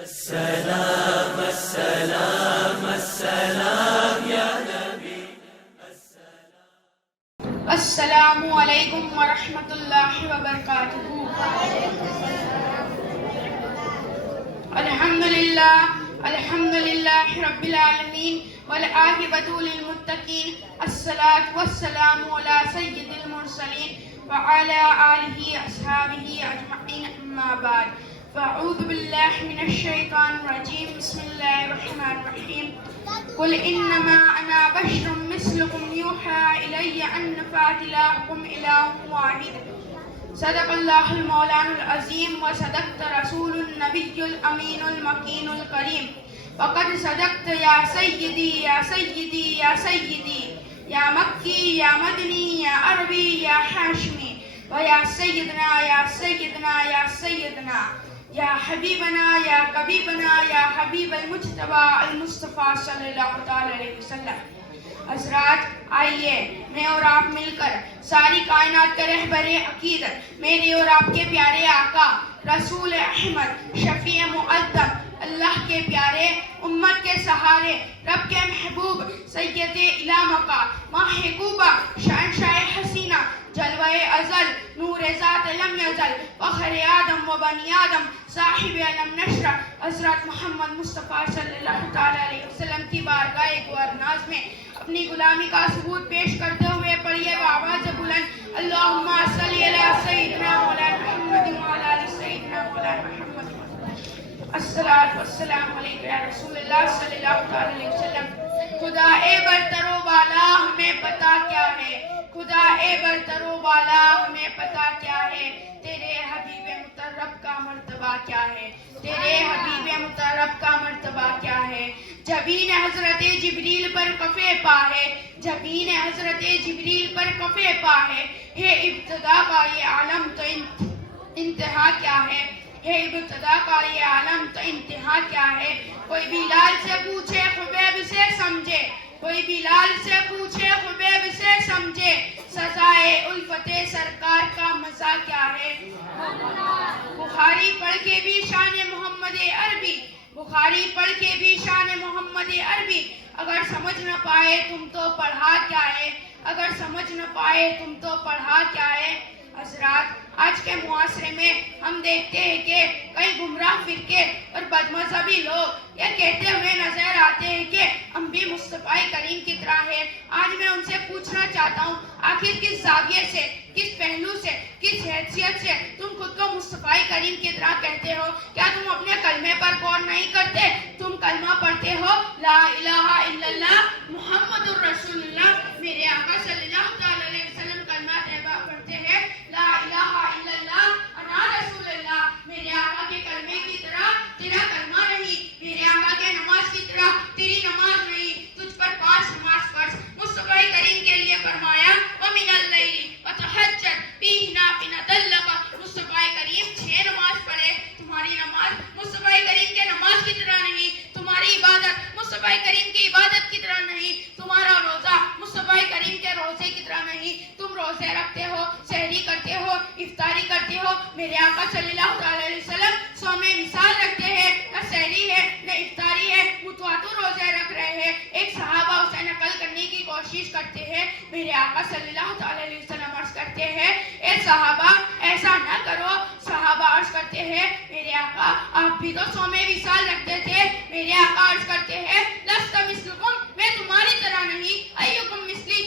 السلام السلام السلام یا نبی السلام علیکم ورحمۃ اللہ وبرکاتہ۔ الحمد للہ رب العالمین والعاقبۃ للمتقین، الصلاۃ والسلام علی سید المرسلین وعلی آلہ اصحابہ اجمعین، اما بعد فاعوذ باللہ من الشیطان الرجیم، بسم اللہ الرحمن الرحیم۔ قل انما انا بشر مثلکم یوحی الی انما الہکم الہ واحد، صدق اللہ المولانا العظیم وصدقت رسول النبی الامین المکین الکریم، وقد صدقت یا سیدی یا سیدی یا سیدی، یا مکی یا مدنی یا عربی یا ہاشمی، ویا سیدنا یا سیدنا یا سیدنا، یا حبیبنا یا قبیبنا یا حبیب المجتبی المصطفیٰ صلی اللہ تعالی علیہ وسلم۔ حضرات، آئیے میں اور آپ مل کر ساری کائنات کے رہبر عقیدت، میرے اور آپ کے پیارے آقا رسول احمد شفیع مقدم، اللہ کے پیارے، امت کے سہارے، رب کے محبوب، سید اعلی مقام، محبوبہ، شہنشاہ حسینہ، جلوہ ازل، نور ذات لم یزل، فخر آدم و بنی آدم، صاحب علم نشر، حضرت محمد مصطفیٰ صلی اللہ تعالی علیہ وسلم کی بارگاہ گوہر ناز میں اپنی غلامی کا ثبوت پیش کرتے ہوئے پڑھیے بآواز بلند، اللہم صلی علی سیدنا مولانا محمد وعلی آل سیدنا مولانا محمد۔ الصلاۃ والسلام علیکم یا رسول اللہ صلی اللہ تعالی علیہ وسلم۔ خدا اے برتر و بالا ہمیں پتا کیا ہے، خدا اے برتر و بالا ہمیں پتا کیا ہے، تیرے حبیب مطرب کا مرتبہ کیا ہے، تیرے حبیب مطرب کا مرتبہ کیا ہے۔ جبین حضرت جبریل پر کفے پا ہے، جبین حضرت جبریل پر کفے پا ہے ابتدا کا یہ عالم تو انتہا کیا ہے، ابتدا کا یہ عالم تو انتہا کیا ہے۔ کوئی بلال سے پوچھے خبیب سے سمجھے، کوئی بلال سے پوچھے خبیب سے سمجھے، سزائے الفت سرکار کا مزہ کیا ہے۔ بخاری پڑھ کے بھی شان محمد عربی، بخاری پڑھ کے بھی شان محمد عربی، اگر سمجھ نہ پائے تم تو پڑھا کیا ہے، اگر سمجھ نہ پائے تم تو پڑھا کیا ہے۔ حضرات، آج کے معاشرے میں ہم دیکھتے ہیں کہ کئی گمراہ فرقے اور بدمذہبی لوگ یہ کہتے ہوئے نظر آتے ہیں کہ ہم بھی مصطفیٰ کریم کی طرح ہیں۔ آج میں ان سے پوچھنا چاہتا ہوں، آخر کس زاویے سے، کس پہلو سے، کس حیثیت سے تم خود کو مصطفیٰ کریم کی طرح کہتے ہو؟ کیا تم اپنے کلمے پر غور نہیں کرتے؟ تم کلمہ پڑھتے ہو لا الہ الا اللہ محمد الرسول اللہ، میرے آقا صلی اللہ تعالی علیہ وسلم کلمہ طیبہ پڑھتے ہیں لا الہ الا اللہ انا رسول اللہ، میرے آقا کے کلمے کی طرح تیرا کلمہ نہیں، میرے آقا کے نماز کی طرح تیری نماز نہیں، تجھ پر 5 نماز فرض۔ مصطفیٰ کریم کے لیے فرمایا وَمِنَ اللَّيْلِ وَتَحَجَّدْ بِهِ نَافِلَةً لَكَ، مصطفیٰ کریم 6 نماز پڑھے، تمہاری نماز مصطفیٰ کریم کے نماز کی طرح نہیں، تمہاری عبادت مصطفیٰ کریم کی عبادت کی طرح نہیں، تمہارا روزہ مصطفیٰ کریم کے روزے کی طرح نہیں۔ تم روزے رکھتے ہو، سحری کرتے ہو، افطاری کرتے ہو، میرے آقا صلی اللہ علیہ وسلم صوم وصال رکھتے ہیں، نہ سحری ہے نہ افطاری ہے، متواتر روزے رکھ رہے ہیں۔ ایک صحابہ اسے نقل کرنے کی کوشش کرتے ہیں، میرے آقا صلی اللہ تعالی علیہ وسلم عرض کرتے ہیں اے صحابہ ایسا نہ کرو، صحابہ عرض کرتے ہیں میرے آقا آپ بھی تو صوم وصال رکھتے تھے، میرے آقا عرض کرتے ہیں لست مثلکم، میں تمہاری طرح نہیں، ایکم مثلی،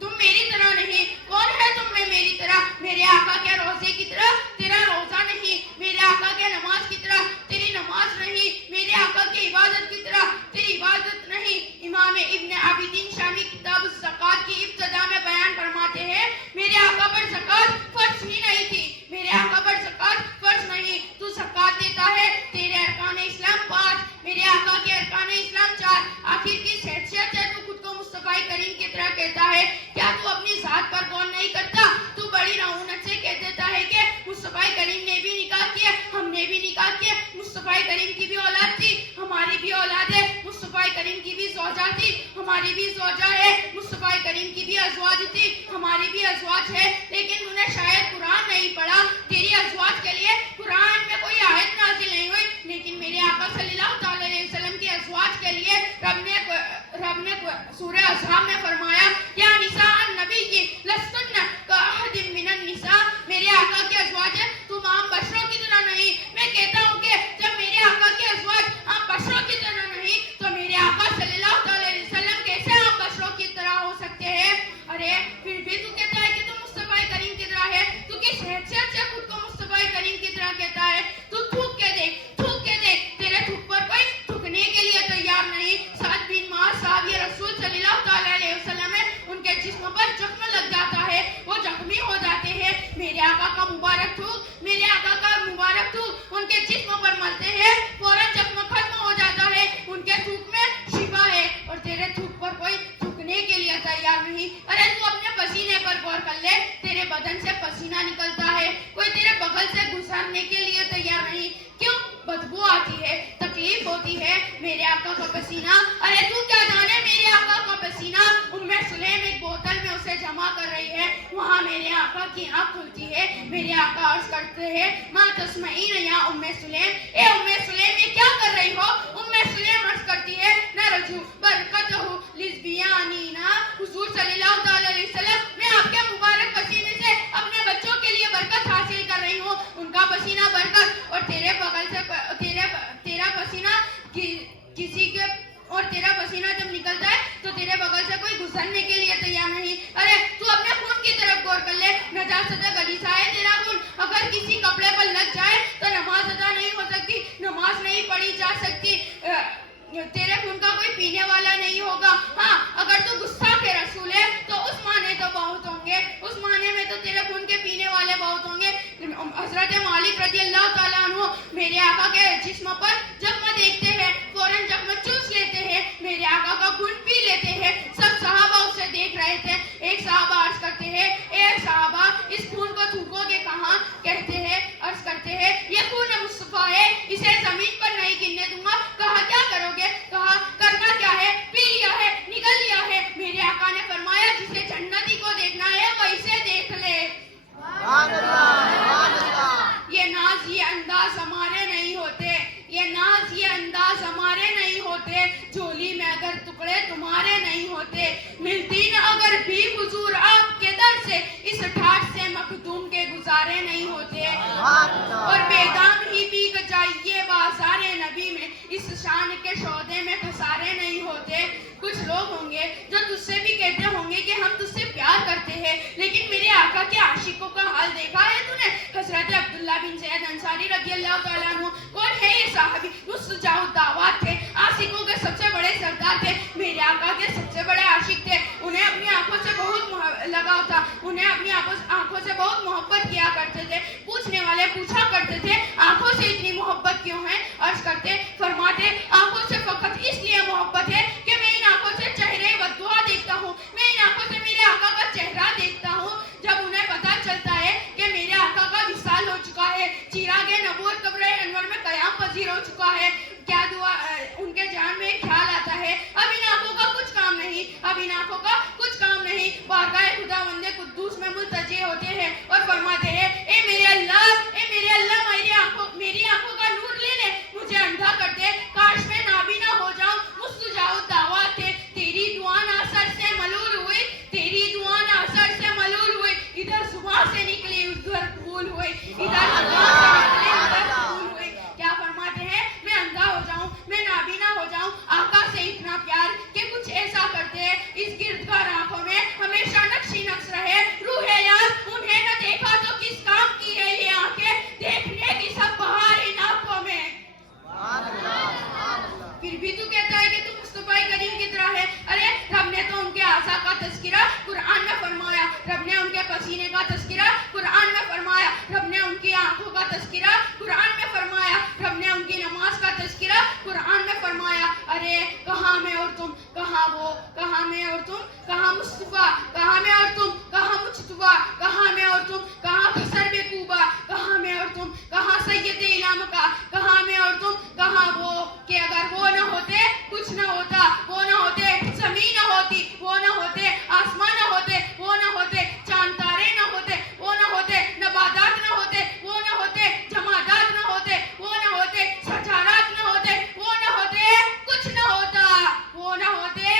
تم میری طرح نہیں، کون ہے تم میں میری طرح؟ میرے آقا کے روزے کی طرح تیرا روزہ نہیں، میرے آقا کے نماز کی طرح تیری نماز نہیں، میرے آقا کی عبادت کی طرح تیری عبادت نہیں۔ امام ابن عابدین شامی کتاب الزکوٰۃ کی ابتدا میں بیان فرماتے ہیں میرے آقا پر زکوٰۃ فرض ہی نہیں تھی، میرے آقا پر زکوٰۃ فرض نہیں، تو زکوٰۃ دیتا ہے، تیرے ارکان اسلام 5، میرے آقا کے ارکان اسلام 4، آخر کس حیثیت سے تو خود کو مصطفیٰ کریم کی طرح کہتا ہے؟ کیا تو اپنی ذات پر غور نہیں کرتا؟ تو بڑی رعونت سے کہہ دیتا ہے کہ مصطفیٰ کریم نے بھی نکاح کیا، ہم نے بھی نکاح کیا، مصطفیٰ کریم کی بھی اولاد تھی، ہماری بھی اولاد ہے، مصطفیٰ کریم کی بھی زوجہ تھی، ہماری بھی زوجہ ہے، مصطفیٰ کریم کی بھی ازواج تھی، ہماری بھی ازواج ہے، لیکن انہوں نے شاید قرآن نہیں پڑھا، تیری ازواج کے لیے قرآن میں کوئی آیت نازل نہیں ہوئی، لیکن میرے آقا رب نے سورہ اصحاب میں فرمایا یا نساء النبی لستن کاحد من النساء، میرے آقا کے ازواج تم عام بشروں کی طرح نہیں. میں کہتا ہوں کہ جب میرے آقا کے ازواج عام بشروں کی طرح نہیں تو میرے آقا صلی اللہ تعالی علیہ وسلم کیسے عام بشروں کی طرح ہو سکتے ہیں؟ ارے پھر بھی تو کہتا ہے کہ تم مصطفیٰ کریم کی طرح ہے. تو کس حیثیت سے خود کو مصطفیٰ کریم کی طرح کہتا ہے؟ تو تھوک کے دیکھ، تھوک کے دیکھ، تیرے تھوک پر کوئی تھکنے کے لیے تیار نہیں. سعد بن معاذ صحابی رسول صلی اللہ تعالی علیہ وسلم ہے، ان کے جسم پر زخم لگ جاتا ہے، وہ زخمی ہو جاتے ہیں. میرے آقا کا مبارک تھوک، میرے آقا کا مبارک تھوک ان کے جسم پر ملتے ہیں، فوراً زخم ختم ہو جاتا ہے. ان کے تھوک میں شفا ہے اور تیرے تھوک پر کوئی تھکنے کے لیے تیار نہیں. ارے تو اپنے پسینے پر غور کر لے، تیرے بدن سے پسینہ نکلتا ہے، کوئی تیرے بغل سے گزرنے کے لیے تیار نہیں. کیوں؟ بدبو آتی ہے، تکلیف ہوتی ہے. میرے آقا کا پسینہ، ارے تو کیا جانے میرے آقا کا پسینہ. سلیم ایک بوتل میں اسے جمع کر رہی ہے، وہاں میرے آقا کی آنکھ کھلتی ہے. میرے آقا عرض کرتے ہیں ما تسمعین یا سلیم، اے سلیم یہ کیا کر رہی ہو؟ سلیم عرض کرتی ہے نرجو برکتہ لزبیانینا، حضور صلی اللہ تعالی علیہ وسلم میں آپ کے مبارک پسینے سے اپنے بچوں کے لیے برکت حاصل کر رہی ہوں. ان کا پسینہ برکت اور تیرے بغل سے تیرا پسینہ کسی کے، اور تیرا پسینہ جب نکلتا ہے تو تیرے بغل سے کوئی گزرنے کے لیے تیار نہیں. ارے تو اپنے خون کی طرف غور کر لے، نجاست غلیظہ ہے تیرا خون. اگر کسی کپڑے پر لگ جائے تو نماز ادا نہیں ہو سکتی، نماز نہیں پڑھی جا سکتی. تیرے خون کا کوئی پینے والا نہیں ہوگا. ہاں اگر تو غصہ کے رسول ہے تو اس معنی تو بہت ہوں گے، اس معنی میں تو تیرے خون کے پینے والے بہت ہوں گے. حضرت مالک رضی اللہ تعالیٰ عنہ میرے آقا کے جسم پر زخم دیکھتے ہیں، فوراً زخم چوس لیتے ہیں، میرے آقا کا خون پی لیتے ہیں. سب صحابہ اسے دیکھ رہے تھے. ایک صحابہ عرض کرتے ہیں اے صحابہ اس خون کو تھوکو گے کہاں؟ کہتے ہیں، عرض کرتے ہیں یہ خون مصطفیٰ ہے، اسے زمین پر نہیں گرنے دوں گا. کہا کیا کرو گے؟ کہا کرنا کیا ہے؟ پی لیا ہے، نگل لیا ہے. میرے آقا نے فرمایا جسے جنتی کو دیکھنا ہے وہ اسے دیکھ لے. یہ ناز یہ انداز ہمارے نہیں ہوتے، یہ ناز یہ انداز ہمارے نہیں ہوتے. جھولی میں اگر ٹکڑے تمہارے نہیں ہوتے، ملتی نہ اگر بھی حضور آپ کے در سے، اس ٹھاٹ سے مخدوم کے گزارے نہیں ہوتے. اور بیدام ہی بیک جائیے بازار نبی میں، اس شان کے سودے میں خسارے نہیں ہوتے. کچھ لوگ ہوں گے جو تجھ سے بھی کہتے ہوں گے کہ ہم تجھ سے پیار کرتے ہیں، لیکن میرے آقا کے عاشقوں کا حال دیکھا ہے تو نے؟ حضرت عبداللہ بن زید انصاری رضی اللہ تعالیٰ عنہ کون ہے یہ صحابی؟ مستجاب الدعوات تھے، عاشقوں کے سب سے بڑے سردار تھے، میرے آقا کے سب سے بڑے عاشق تھے. انہیں اپنی آنکھوں سے بہت لگاؤ تھا، انہیں اپنی آنکھوں سے بہت محبت کیا کرتے تھے. پوچھنے والے پوچھا کرتے تھے آنکھوں سے اتنی محبت کیوں ہے؟ عرض کرتے فرماتے آنکھوں سے فقط اس لیے محبت ہے کہ میں ان آنکھوں سے چہرے بددعا دیکھتا ہوں، میں ان آنکھوں سے میرے آقا کا چہرہ دیکھتا ہوں. جب انہیں پتا چلتا ہے کہ میرے آقا کا وصال ہو چکا ہے، چراغ نبوت قبر انور میں قیام پذیر ہو چکا ہے، کیا دعا ان کے جان میں خیال آتا ہے اب ان آنکھوں کا کچھ کام نہیں، اب ان آنکھوں کا کچھ کام نہیں. بارگاہ خداوند قدوس میں ملتجئ ہوتے ہیں اور فرماتے ہیں اے میرے اللہ، اے میرے اللہ میری آنکھوں کا نور لے لے، مجھے اندھا کر دے، کاش میں نابینا ہو جاؤں. مستجاب الدعوات تھے، تیری دعا اثر سے ملول ہوئی، تیری دعا اثر سے ملول ہوئی. ادھر زبان سے نکلی ادھر پھول ہوئی، ادھر زبان سے نکلی ادھر پھول ہوئی. کیا فرماتے ہیں میں اندھا ہو جاؤں، میں نابینا ہو جاؤں. آقا سے اتنا پیار کہ کچھ ایسا کرتے ہیں اس گردگار آنکھوں میں ہمیشہ نقشی نقش رہے. روح یار انہیں نہ دیکھا تو کس کام کی ہے یہ آنکھیں، دیکھنے کی سب بہار ان آنکھوں میں. پھر بھی تو کہتا ہے کہ تو مصطفیٰ کریم کی طرح ہے. ارے رب نے تو ان کے اعضاء کا تذکرہ قرآن میں فرمایا، رب نے ان کے پسینے کا تذکرہ قرآن میں فرمایا، رب نے ان کی آنکھوں کا تذکرہ قرآن میں فرمایا، رب نے ان کی نماز کا تذکرہ قرآن میں فرمایا. ارے کہاں میں اور تم، کہاں وہ، کہاں میں اور تم، کہاں مصطفیٰ، کہاں میں اور تم، کہاں مجتبیٰ، کہاں میں اور تم، کہاں خسر بے کوبہ، کہاں میں اور تم، کہاں سید علام کا، کہاں میں اور تم، کہاں وہ کہ اگر وہ نہ ہوتے کچھ نہ ہوتا، وہ نہ ہوتے زمین نہ ہوتی، وہ نہ ہوتے آسمان نہ ہوتے، وہ نہ ہوتے چاند تارے نہ ہوتے، وہ نہ ہوتے نباتات نہ ہوتے، وہ نہ ہوتے جمادات نہ ہوتے، وہ نہ ہوتے شجرات نہ ہوتے، وہ نہ ہوتے کچھ نہ ہوتا، وہ نہ ہوتے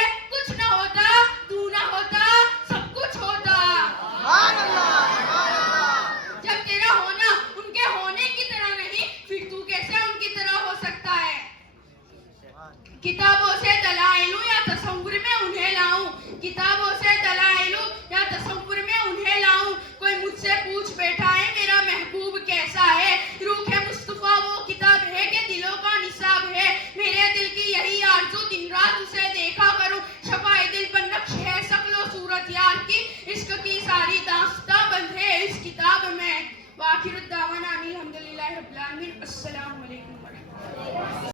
رب العالمین. السلام علیکم ورحمۃ اللہ.